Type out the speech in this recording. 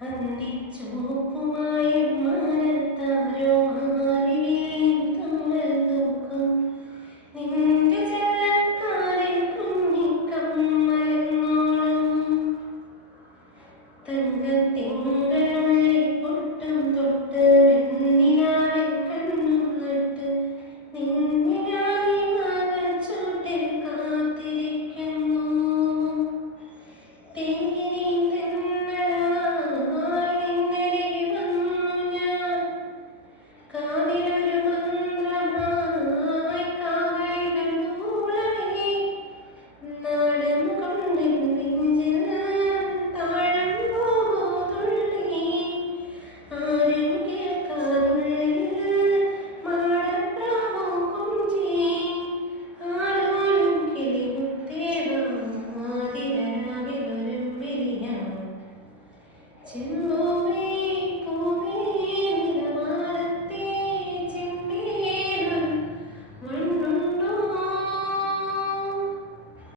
അന്തിച്ചോപ്പുമായ മാനത്താരോ ആരിൽ തമ്മിൽ തൂക്കും നിന്റെ ചെല്ലക്കാരൻ കുഞ്ഞിക്കമ്മലെന്നോളം തങ്കത്തിങ്കളുള്ളിൽ പൊട്ടും തൊട്ട് വെണ്ണിലാവിൽ കണ്ണും നട്ട് നിന്നെ ഞാനീ മാകച്ചൂട്ടിൽ കാത്തിരിക്കുന്നു തേങ്ങിനി തെന്നലായി നിന്നരികിൽ വന്നു ഞാൻ കാതിലൊരു മന്ത്രമായി കാവൈകൾ മൂളി നാടൻ കൊണ്ടിൻ നെഞ്ചിൽ താഴം പോകോ തുള്ളി ആരും കേൾക്കാതുള്ളിൽ മാടപ്രാവോ കൊഞ്ചി ആലോലും കിളിമുത്തേവാ ആതിരനാവിലൊരു മെലിയാൻ ചെമ്പോ